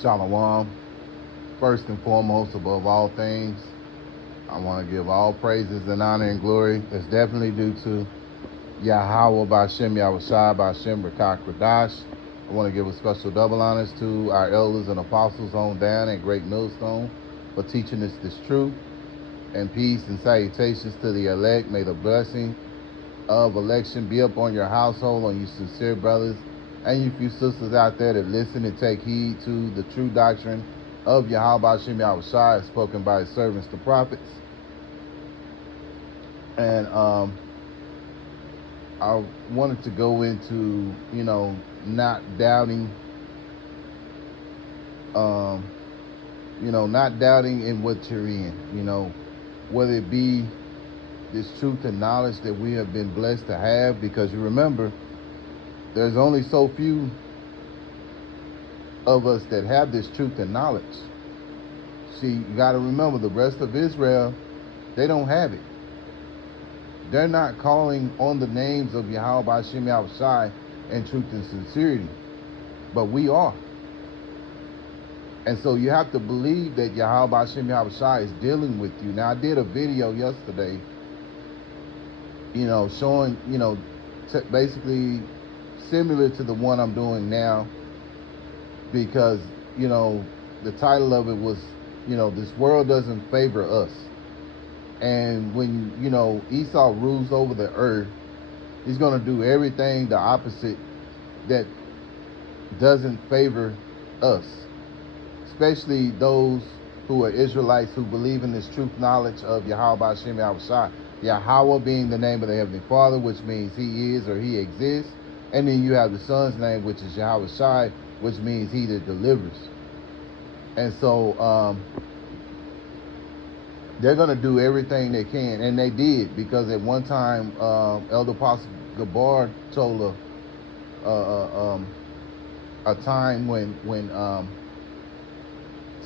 Shalom. First and foremost, above all things, I want to give all praises and honor and glory that's definitely due to Yahweh Bashem Yahushai Bashem Rakak Radash. I want to give a special double honors to our elders and apostles on down at Great Millstone for teaching us this truth. And peace and salutations to the elect. May the blessing of election be upon your household, on you sincere brothers and you few sisters out there that listen and take heed to the true doctrine of Yahweh Hashem Yahushai spoken by his servants, the prophets. And I wanted to go into, not doubting, not doubting in what you're in, whether it be this truth and knowledge that we have been blessed to have, because you remember, there's only so few of us that have this truth and knowledge. See, you got to remember, the rest of Israel, they don't have it. They're not calling on the names of Yahweh Bashem Yahushai in truth and sincerity, but we are. And so you have to believe that Yahweh Bashem Yahushai is dealing with you. Now, I did a video yesterday, showing, basically similar to the one I'm doing now, because, the title of it was, this world doesn't favor us. And when, Esau rules over the earth, he's going to do everything the opposite that doesn't favor us, especially those who are Israelites who believe in this truth knowledge of Yahweh Bashem Yahushai. Yahweh being the name of the Heavenly Father, which means he is or he exists. And then you have the Son's name, which is Yahweh Shai, which means he that delivers. And so they're going to do everything they can. And they did, because at one time, Elder Apostle Gabar told a time when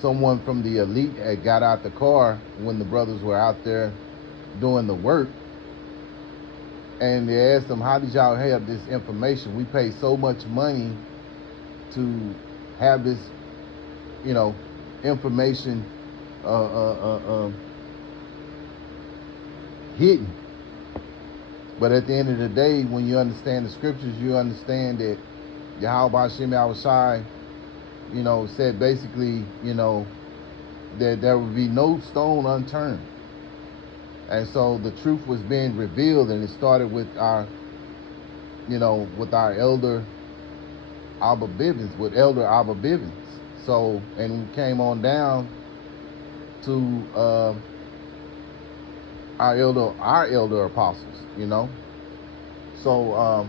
someone from the elite had got out the car when the brothers were out there doing the work. And they asked them, how did y'all have this information? We pay so much money to have this, information hidden. But at the end of the day, when you understand the scriptures, you understand that Yahweh Bashem Yahushai, said basically, that there would be no stone unturned. And so the truth was being revealed, and it started with our, with our elder Abba Bivens, with Elder Abba Bivens. So, and we came on down to our elder apostles, So,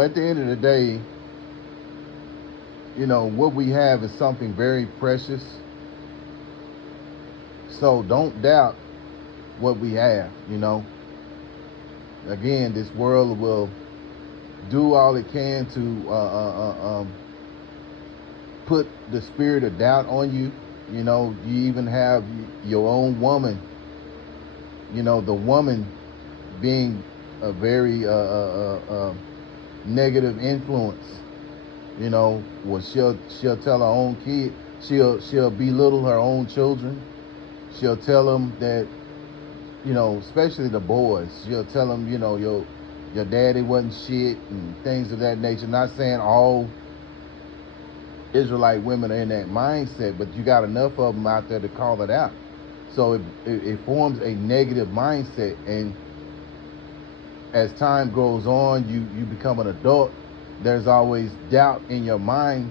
at the end of the day, what we have is something very precious. So don't doubt what we have, Again, this world will do all it can to put the spirit of doubt on you. You even have your own woman, the woman being a very negative influence. Well, she'll tell her own kid, she'll belittle her own children. She'll tell them that, especially the boys, she'll tell them, your daddy wasn't shit and things of that nature. Not saying all Israelite women are in that mindset, but you got enough of them out there to call it out. So it forms a negative mindset, and as time goes on, you become an adult, there's always doubt in your mind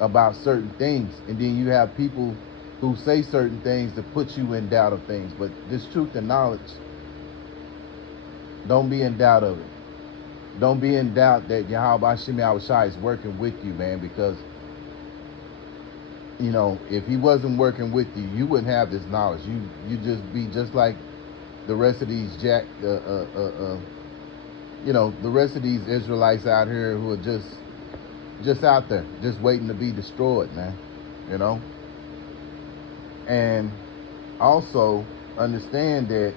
about certain things, and then you have people who say certain things to put you in doubt of things. But this truth and knowledge, don't be in doubt of it. Don't be in doubt that Yahweh Hashem Yahushai is working with you, man, because, if he wasn't working with you, you wouldn't have this knowledge. You just be just like the rest of these the rest of these Israelites out here who are just out there, just waiting to be destroyed, man, And also understand that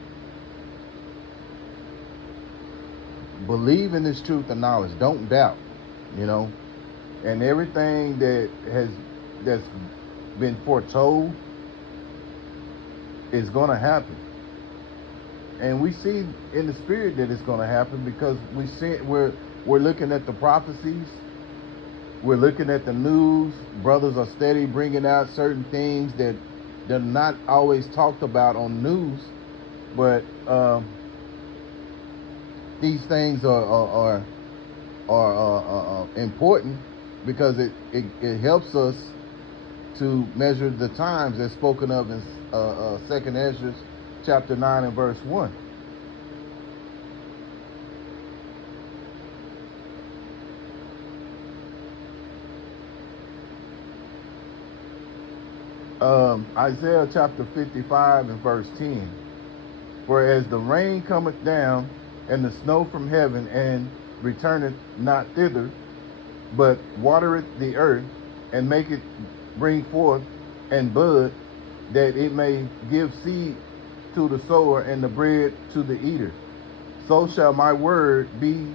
believe in this truth and knowledge. Don't doubt, And everything that's been foretold is going to happen. And we see in the spirit that it's going to happen, because we're looking at the prophecies, we're looking at the news. Brothers are steady bringing out certain things that they're not always talked about on news, but these things are important, because it helps us to measure the times, as spoken of in 2nd Ezra chapter 9 and verse 1. Isaiah chapter 55 and verse 10. For as the rain cometh down, and the snow from heaven, and returneth not thither, but watereth the earth, and make it bring forth and bud, that it may give seed to the sower and the bread to the eater, so shall my word be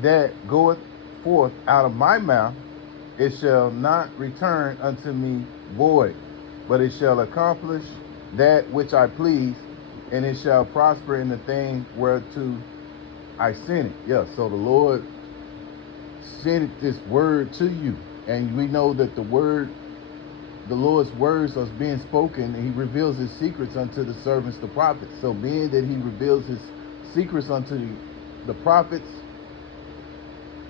that goeth forth out of my mouth. It shall not return unto me void, but it shall accomplish that which I please, and it shall prosper in the thing whereto I sent it. Yeah, so the Lord sent this word to you, and we know that the Lord's words are being spoken, and he reveals his secrets unto the servants, the prophets. So being that he reveals his secrets unto the prophets,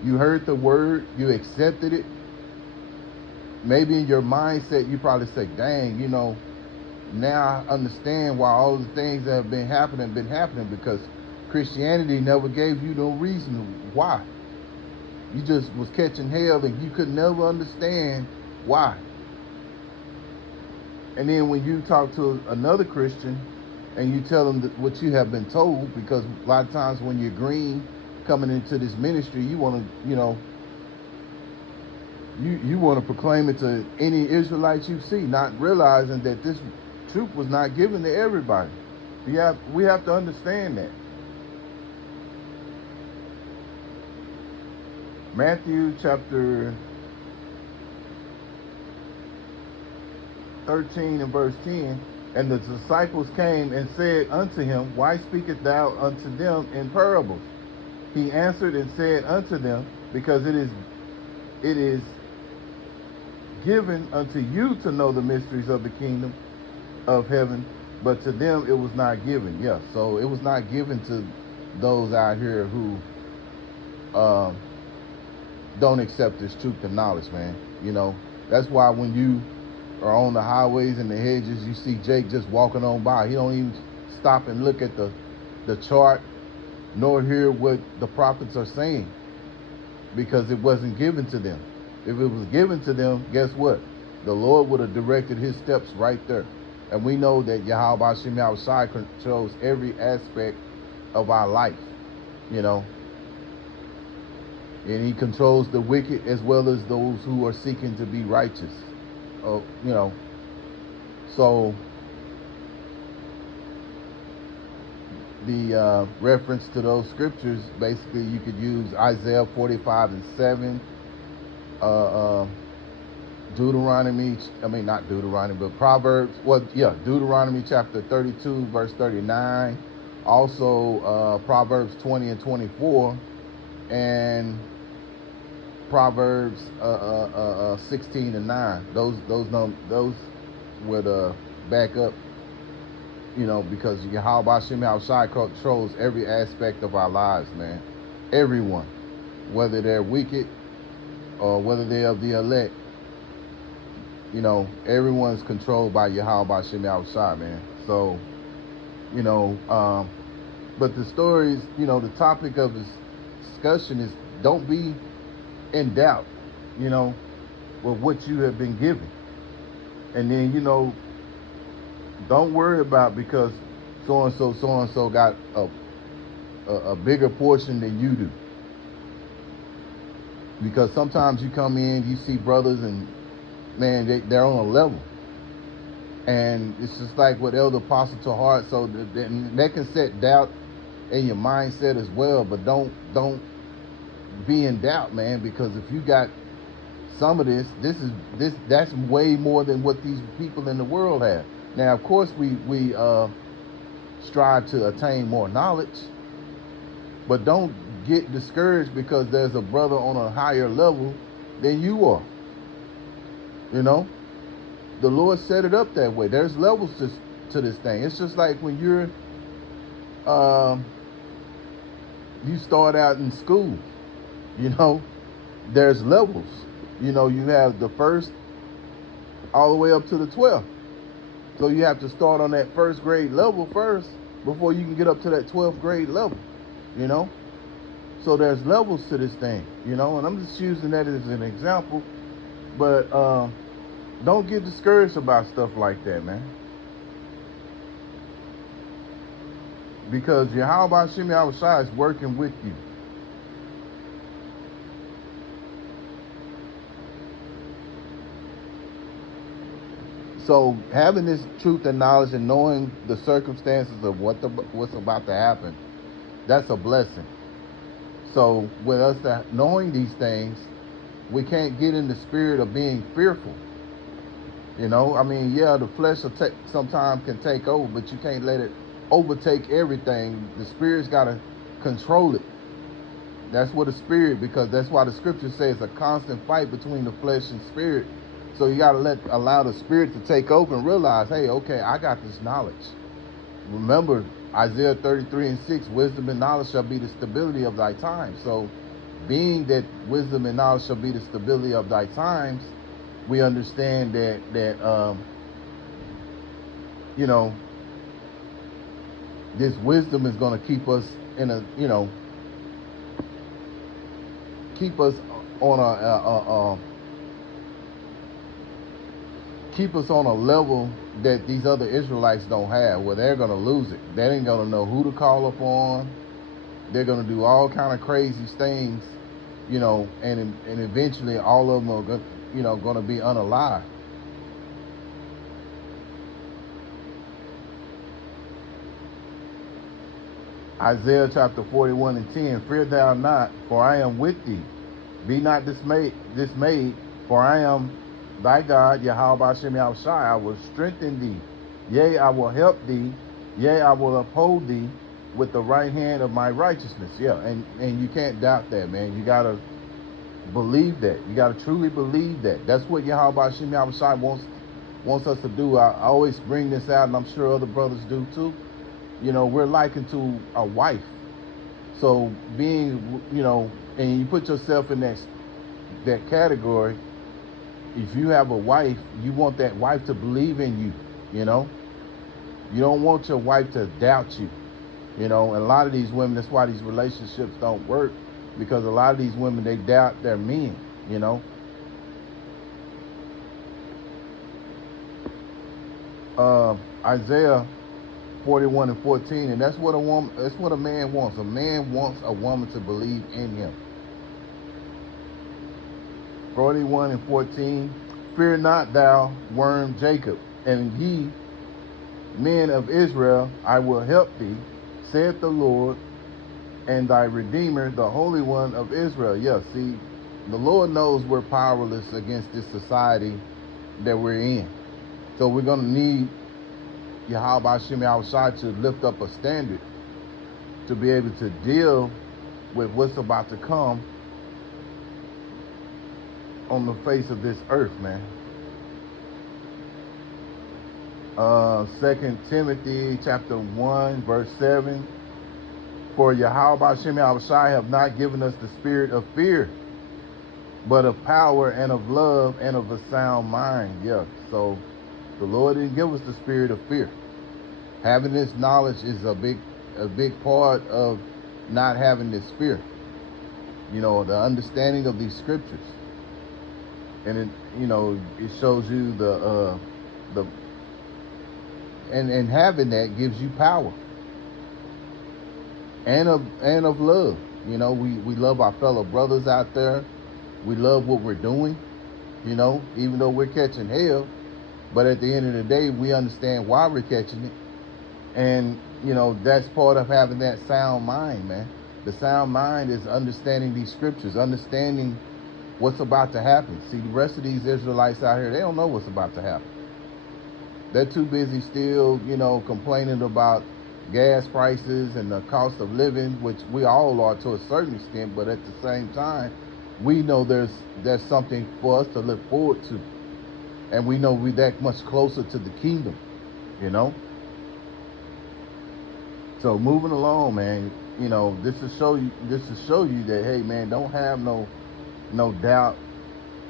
you heard the word, you accepted it. Maybe in your mindset, you probably say, dang, now I understand why all the things that have been happening, because Christianity never gave you no reason why. You just was catching hell, and you could never understand why. And then when you talk to another Christian and you tell them what you have been told, because a lot of times when you're green coming into this ministry, you want to, you want to proclaim it to any Israelites you see, not realizing that this truth was not given to everybody. We have to understand that. Matthew chapter 13 and verse 10, and the disciples came and said unto him, Why speakest thou unto them in parables? He answered and said unto them, Because it is given unto you to know the mysteries of the kingdom of heaven, but to them it was not given. Yeah, so it was not given to those out here who don't accept this truth and knowledge, man. That's why when you are on the highways and the hedges, you see Jake just walking on by. He don't even stop and look at the chart, nor hear what the prophets are saying, because it wasn't given to them. If it was given to them, guess what? The Lord would have directed his steps right there. And we know that Yahweh Hashem Yahushai controls every aspect of our life, and he controls the wicked as well as those who are seeking to be righteous. So the reference to those scriptures, basically you could use Isaiah 45 and 7, Proverbs, Deuteronomy chapter 32 verse 39, also Proverbs 20 and 24, and Proverbs 16 and 9. Those would back up, because Yahweh Hashem Yahushai controls every aspect of our lives, man. Everyone, whether they're wicked or whether they're of the elect, everyone's controlled by Yahweh Hashem Yahushai, man. So, but the stories, the topic of this discussion is, don't be in doubt, with what you have been given. And then, don't worry about because so-and-so got a bigger portion than you do. Because sometimes you come in, you see brothers and, man, they're on a level. And it's just like with Elder Apostle Tahar, so that can set doubt in your mindset as well. But don't be in doubt, man, because if you got some of that's way more than what these people in the world have. Now, of course, we strive to attain more knowledge, but don't get discouraged because there's a brother on a higher level than you are. You know, the Lord set it up that way. There's levels to this thing. It's just like when you start out in school, you know, there's levels. You know, you have the first all the way up to the 12th. So you have to start on that first grade level first before you can get up to that 12th grade level, you know? So there's levels to this thing, you know, and I'm just using that as an example. But don't get discouraged about stuff like that, man. Because Yahweh Shem Yahushua is working with you. So having this truth and knowledge and knowing the circumstances of what's about to happen, that's a blessing. So with us knowing these things, we can't get in the spirit of being fearful. You know, I mean, yeah, the flesh sometimes can take over, but you can't let it overtake everything. The spirit's got to control it. That's what the spirit, because that's why the scripture says a constant fight between the flesh and spirit. So you got to allow the spirit to take over and realize, hey, okay, I got this knowledge. Remember Isaiah 33:6, wisdom and knowledge shall be the stability of thy times. So being that wisdom and knowledge shall be the stability of thy times, we understand that you know, this wisdom is going to keep us in a, you know, keep us on keep us on a level that these other Israelites don't have, where they're going to lose it. They ain't going to know who to call upon. They're going to do all kind of crazy things, you know, and eventually all of them are, you know, going to be unalive. Isaiah chapter 41:10, fear thou not, for I am with thee. Be not dismayed, for I am thy God, Yahweh Shem Yahushua. I will strengthen thee. Yea, I will help thee. Yea, I will uphold thee with the right hand of my righteousness. Yeah, and you can't doubt that, man. You got to believe that. You got to truly believe that. That's what Yahweh Shem Yahushua wants us to do. I always bring this out, and I'm sure other brothers do too. You know, we're likened to a wife. So being, you know, and you put yourself in that category. If you have a wife, you want that wife to believe in you, you know. You don't want your wife to doubt you, you know. And a lot of these women, that's why these relationships don't work, because a lot of these women, they doubt their men, you know. Isaiah 41:14, and that's what a man wants. A man wants a woman to believe in him. 41:14, fear not thou, worm Jacob, and ye, men of Israel, I will help thee, saith the Lord, and thy Redeemer, the Holy One of Israel. Yeah, see, the Lord knows we're powerless against this society that we're in. So we're going to need Yahweh Shem Yahushua to lift up a standard to be able to deal with what's about to come on the face of this earth, man. 2 Timothy chapter 1 verse 7, for Yahweh Shem Yahushua have not given us the spirit of fear, but of power and of love and of a sound mind. Yeah, so the Lord didn't give us the spirit of fear. Having this knowledge is a big part of not having this fear. You know, the understanding of these scriptures. And it, you know, it shows you and having that gives you power and of love. You know, we love our fellow brothers out there. We love what we're doing, you know, even though we're catching hell, but at the end of the day, we understand why we're catching it. And, you know, that's part of having that sound mind, man. The sound mind is understanding these scriptures, understanding what's about to happen. See, the rest of these Israelites out here, they don't know what's about to happen. They're too busy still, complaining about gas prices and the cost of living, which we all are to a certain extent, but at the same time, we know there's something for us to look forward to. And we know we're that much closer to the kingdom, So moving along, man, this is show you that, hey man, don't have no doubt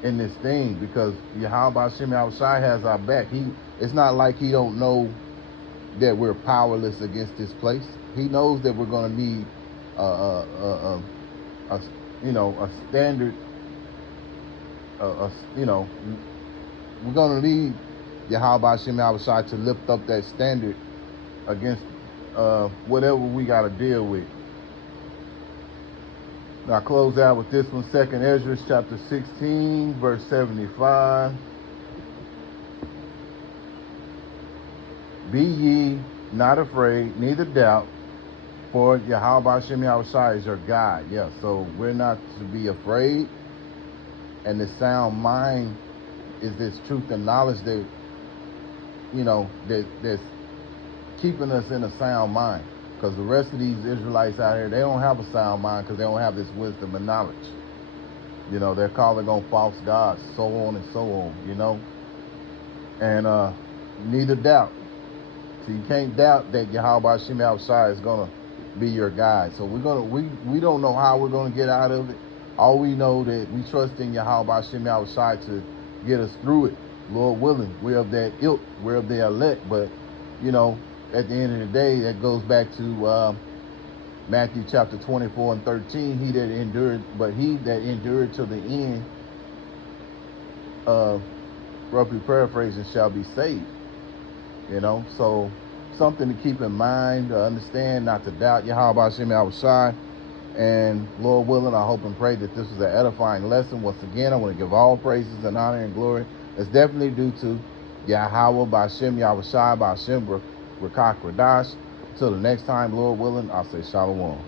in this thing, because Yahweh Shem Yahushai has our back. It's not like he don't know that we're powerless against this place. He knows that we're going to need a standard. We're going to need Yahweh Shem Yahushai to lift up that standard against whatever we got to deal with. Now, I close out with this one, 2nd Ezra chapter 16, verse 75. Be ye not afraid, neither doubt, for Yahweh Shem Yahushai is your God. Yeah, so we're not to be afraid. And the sound mind is this truth and knowledge that, that's keeping us in a sound mind. Because the rest of these Israelites out here, they don't have a sound mind because they don't have this wisdom and knowledge. They're calling on false gods, so on and so on, And neither doubt. So you can't doubt that Yahweh Shem Yahushai is going to be your guide. So we don't know how we're going to get out of it. All we know that we trust in Yahweh Shem Yahushai to get us through it. Lord willing, we're of that ilk, we're of the elect, but at the end of the day, that goes back to Matthew chapter 24 and 13. He that endured to the end, roughly paraphrasing, shall be saved. So something to keep in mind, to understand, not to doubt Yahweh Shem Yahushai. And Lord willing, I hope and pray that this was an edifying lesson. Once again, I want to give all praises and honor and glory. It's definitely due to Yahweh B'Shem Yahushai B'Shem Rakak Radash. Until the next time, Lord willing, I'll say Shalom.